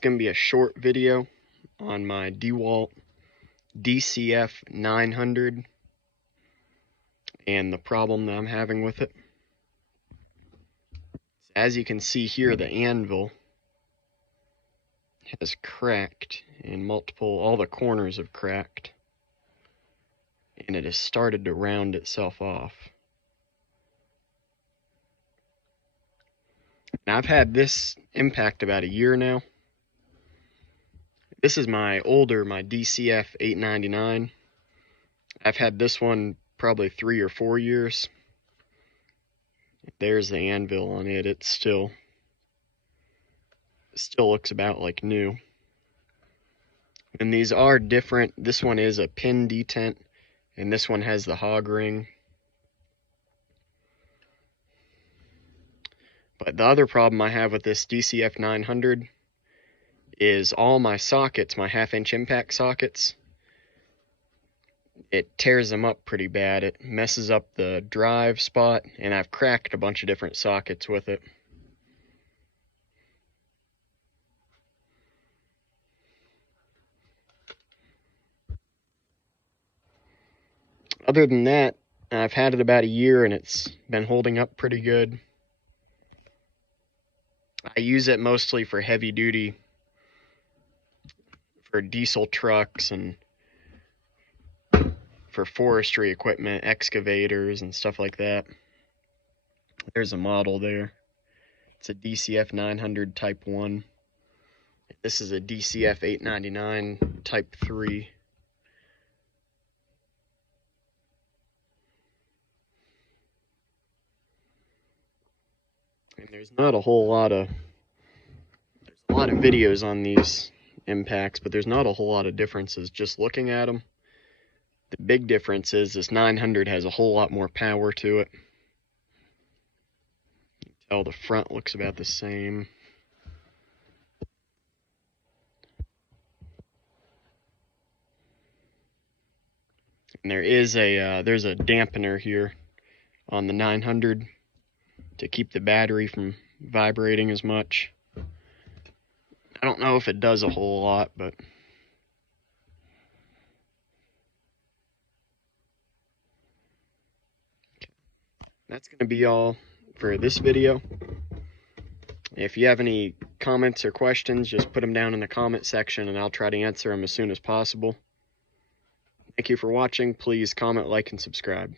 is going to be a short video on my Dewalt dcf900 and the problem that I'm having with it. As you can see here, the anvil has cracked in all the corners have cracked, and it has started to round itself off. Now, I've had this impact about a year now. This is my dcf900. I've had this one probably 3 or 4 years. There's the anvil on it. It still looks about like new. And these are different. This one is a pin detent, and this one has the hog ring. But the other problem I have with this dcf900 is all my sockets, my 1/2-inch impact sockets, it tears them up pretty bad. It messes up the drive spot, and I've cracked a bunch of different sockets with it. Other than that, I've had it about a year and it's been holding up pretty good. I use it mostly for heavy duty, for diesel trucks and for forestry equipment, excavators and stuff like that. There's a model there. It's a dcf900 Type 1. This is a dcf899 Type 3. And there's not a whole lot of, there's a lot of videos on these impacts, but there's not a whole lot of differences just looking at them. The big difference is this 900 has a whole lot more power to it. You can tell the front looks about the same. And there's a dampener here on the 900 to keep the battery from vibrating as much. I don't know if it does a whole lot, but that's going to be all for this video. If you have any comments or questions, just put them down in the comment section and I'll try to answer them as soon as possible. Thank you for watching. Please comment, like, and subscribe.